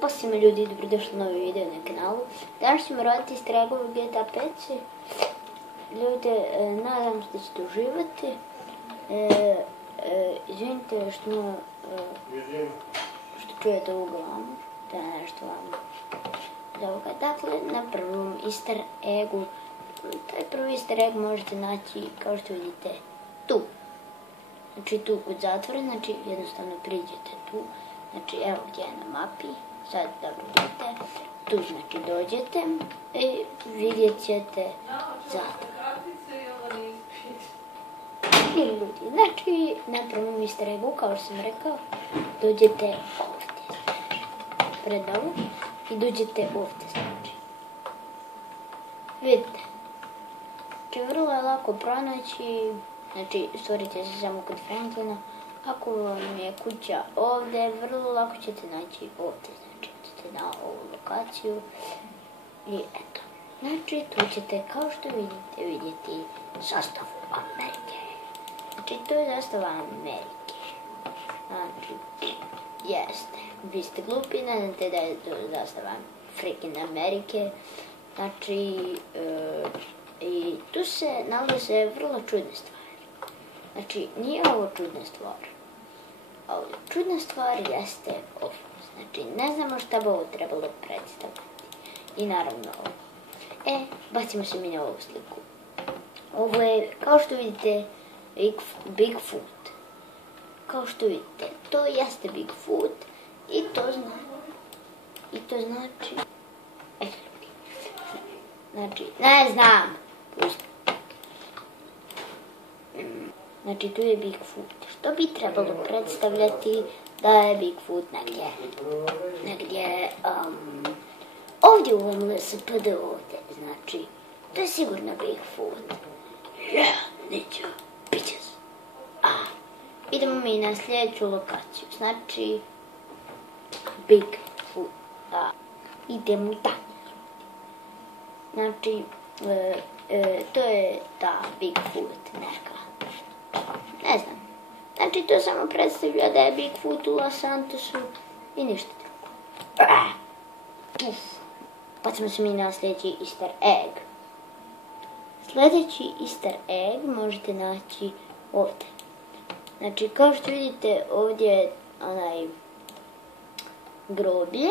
Pa svima ljudi, dobrodošli na novi video na kanalu. Danas ćemo raditi easter eggove GTA 5. Ljudi, nadam se da ćete uživati. Izvinite što čujete ovu glavu, da je nešto vamo. Dakle, na prvom easter eggu, taj prvi easter egg možete naći, kao što vidite, tu. Znači tu kod zatvora, znači jednostavno priđete tu. Znači evo gdje je na mapi, sad dobro vidite, tu znači dođete i vidjet ćete zatvor. I ljudi, znači na prvom easter eggu, kao što sam rekao, dođete ovdje, pred ovo, i dođete ovdje, znači. Vidite, znači vrlo je lako pronaći, znači stvorite se samo kod Franklina. Ako vam je kuća ovdje, vrlo lako ćete naći ovdje, znači idete na ovu lokaciju i eto. Znači tu ćete, kao što vidite, vidjeti zastavu Amerike. Znači to je zastava Amerike. Znači, jeste, vi ste glupi, ne znate da je to zastava freaking Amerike. Znači, i tu se nalaze vrlo čudne stvari. Znači, nije ovo čudna stvar. Ovo čudna stvar jeste ovo. Znači, ne znamo šta bi ovo trebalo predstaviti. I naravno ovo. Bacimo se mi na ovu sliku. Ovo je, kao što vidite, Bigfoot. Kao što vidite, to jeste Bigfoot. I to znači... Znači, ne znam. Znači tu je Bigfoot. Što bi trebalo predstavljati da je Bigfoot negdje ovdje u ovom LSPD ovdje. Znači, to je sigurno Bigfoot. Neću, bitches. Idemo mi na sljedeću lokaciju. Znači, Bigfoot. Idemo dalje. Znači, to je ta Bigfoot neka. Ne znam. Znači to samo predstavlja da je Bigfoot u Los Santosu i ništa drugo. Pa ćemo se mi na sljedeći easter egg. Sljedeći easter egg možete naći ovdje. Znači kao što vidite ovdje je onaj groblje.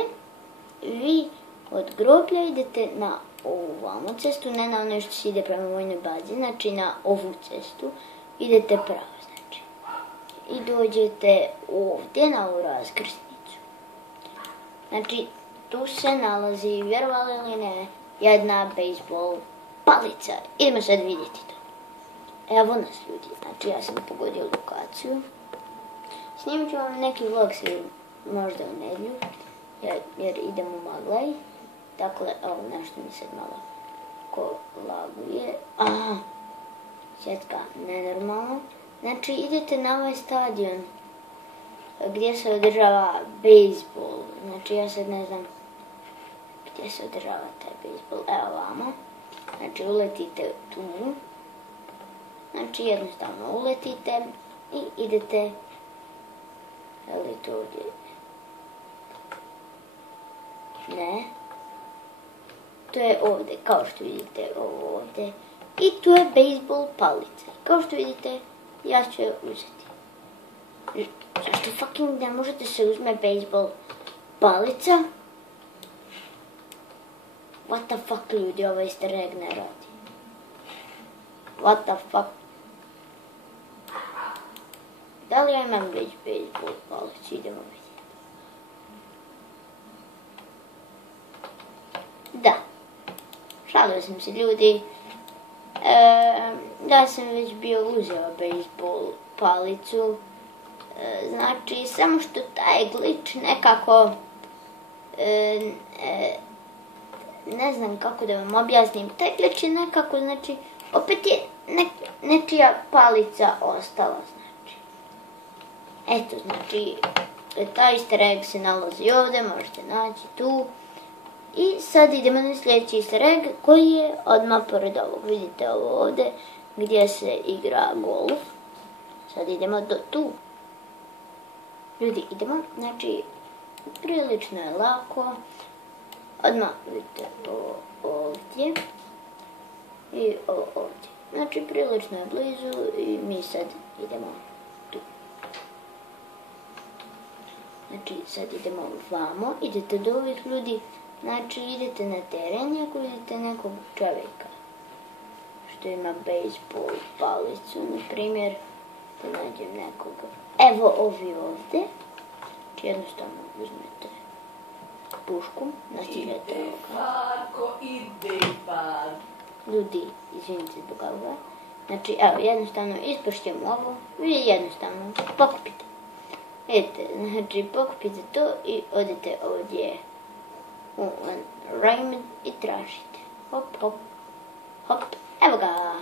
Vi od groblja idete na ovu vamo cestu, ne na ono što se ide prema vojnoj bazi, znači na ovu cestu idete pravo, znači. I dođete ovdje na ovu raskrsnicu. Znači, tu se nalazi, vjerovali ili ne, jedna bejsbol palica. Idemo sad vidjeti to. Evo nas ljudi, znači ja sam pogodio lokaciju. Snimit ću vam neki vlog svi možda u nedjelju, jer idemo u Maglaj. Dakle, ovo nešto mi sad malo ko laguje. Svjetka nenormalno. Znači, idete na ovaj stadion gdje se održava bejsbol. Znači, ja sad ne znam gdje se održava taj bejsbol. Evo vamo. Znači, uletite tu. Znači, jednostavno uletite i idete. Je li to ovdje? Ne. To je ovdje, kao što vidite, ovo ovdje. I tu je bejsbol palica. Kao što vidite, ja ću je uzeti. Zašto fucking ne možete se uzme bejsbol palica? What the fuck ljudi, ovaj easter egg ne radi. What the fuck? Da li ja imam već bejsbol palicu? Idemo vidjeti. Da. Šalio sam se ljudi. Ja sam već bio uzeo bejsbol palicu. Znači, samo što taj glitch nekako... ne znam kako da vam objasnim. Taj glitch je nekako, znači, opet je nečija palica ostala, znači. Eto, znači, taj easter egg se nalazi ovdje, možete naći tu. I sad idemo na sljedeći easter egg koji je odmah pored ovog. Vidite ovo ovdje gdje se igra golf. Sad idemo do tu. Ljudi, idemo. Znači, Prilično je lako. Odmah vidite ovdje i ovdje. Znači prilično je blizu i mi sad idemo tu. Znači sad idemo vamo, idete do ovih ljudi, znači idete na teren i ako vidite nekog čovjeka što ima bejsbol palicu, na primjer, da nađem nekoga. Evo ovi ovdje, znači jednostavno uzmete pušku, nastižete ovoga. Ljudi, izvinite zbog ovoga. Znači, evo, jednostavno ispušćemo ovo i jednostavno pokupite. Vidite, znači pokupite to i odete ovdje u Raymond i tražite. Hop, hop, hop, evo ga.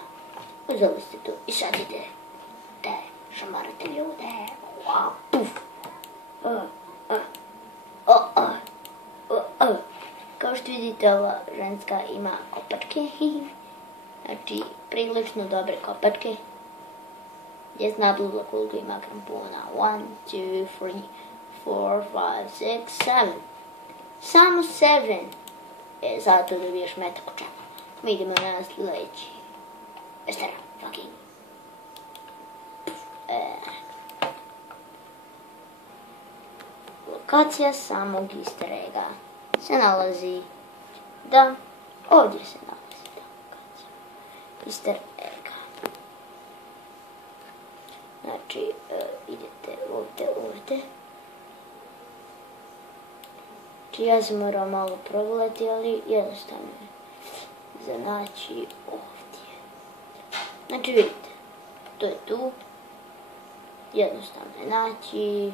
Uzeli ste to i sad idete šamarate ljude. Wow, puf. Kao što vidite, ova ženska ima kopačke. Znači, prilično dobre kopačke. Jest nabluda koliko ima krampuna. 1, 2, 3, 4, 5, 6, 7. Samo 7. Zato dobiješ metak u čemu. Mi idemo na sljedeći. Estera, fucking. Lokacija samog easter egga se nalazi, da, ovdje se nalazi ta lokacija easter egga. Znači, idete ovdje. Znači, ja sam morao malo progledati, ali jednostavno je za naći ovdje. Znači, vidite, to je tu. Jednostavno je naći.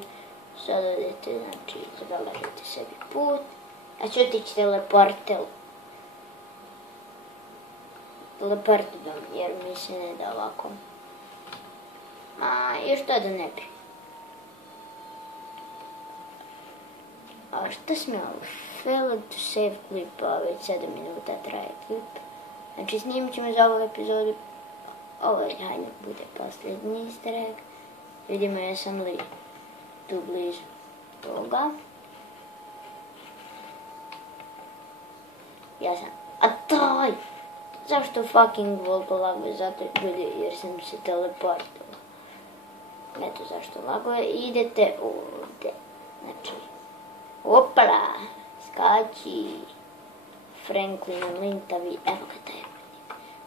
Sad odete, znači, zabeležite sebi put. A ću otići teleportom, jer mi se ne da ovako. Još to da ne bi. A što smo ovo? Failed to save clip, već 7 minuta traje klip. Znači, snimit ćemo za ovu epizodu. Ovo je, hajde, bude posljednji easter egg. Vidimo jesam li tu blizu toga. Ja sam, a taj! Zašto fucking Volto laguje? Zato jer sam se teleportao. Eto zašto laguje. Idete ovdje. Znači, opala, skači, Franklin, Lintavi, evo ga taj.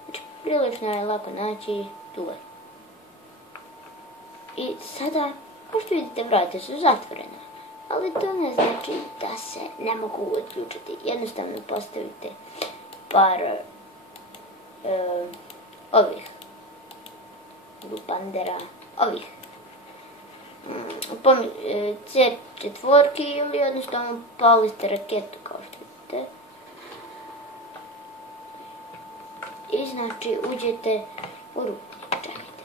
Znači, prilično je lako naći tu. I sada, kao što vidite, vrata su zatvorena. Ali to ne znači da se ne mogu odključiti. Jednostavno postavite par ovih lupandera, ovih C4 ili jednostavno palite raketu kao što vidite. I znači uđete u rudnik, čekajte.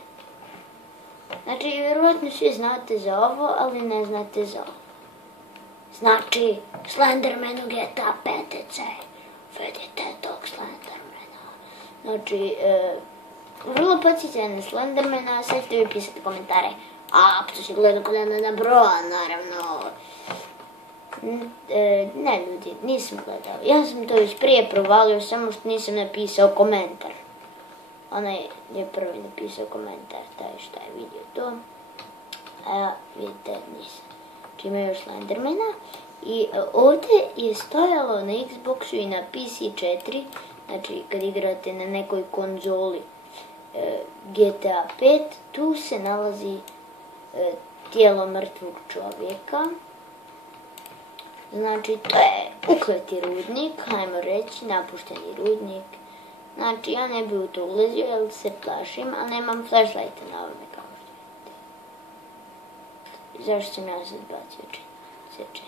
Znači vjerojatno svi znate za ovo, ali ne znate za ovo. Znači, Slenderman u GTA 5. Vidite tog Slendermana. Znači, vrlo podsjeća na Slendermana, sad ćete vi pisati komentare. To si gledao kod na broja, naravno. Ne ljudi, nisam gledao. Ja sam to još prije provalio, samo što nisam napisao komentar. Onaj je prvi napisao komentar, taj šta je vidio to. A ja, vidite, nisam. Ima još Slendermana i ovdje je stojalo na Xboxu i na PC4, znači kad igrate na nekoj konzoli GTA 5, tu se nalazi tijelo mrtvog čovjeka. Znači to je ukleti rudnik, hajmo reći, napušteni rudnik. Znači ja ne bi u to ulazio jer se plašim, ali nemam flashlighta na ovome kao što vidite. Zašto sam ja sad bacio C4?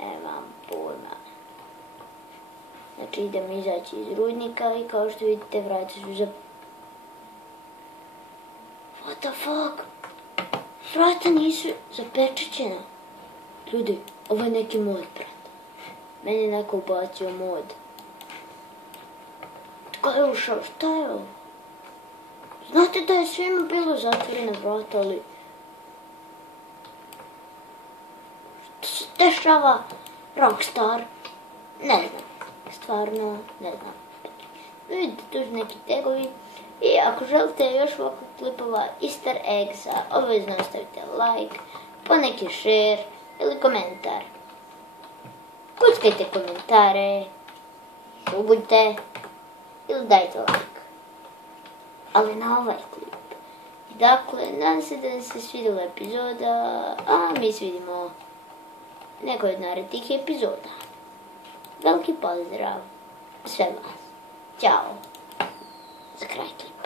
Nemam pojma. Znači idem izaći iz rudnika i kao što vidite vrata su What the fuck? Vrata nisu zapečaćena. Ljudi, ovo je neki mod, brat. Meni je neko ubacio mod. Tko je ušao? Šta je ovo? Znate da je svima bilo zatvorena vrata, ali... dešava Rockstar. Ne znam, stvarno ne znam. Vidite, tu su neki tagovi. I ako želite još ovakvih klipova easter eggsa, obavezno ostavite like, poneki share ili komentar. Kuckajte komentare, subujte ili dajte like. Ali na ovaj klip. Dakle, nadam se da vam se svidjela epizoda, a mi se vidimo nekoj od narednih epizoda. Veliki pozdrav sve vas. Ćao. Za kraj klipa.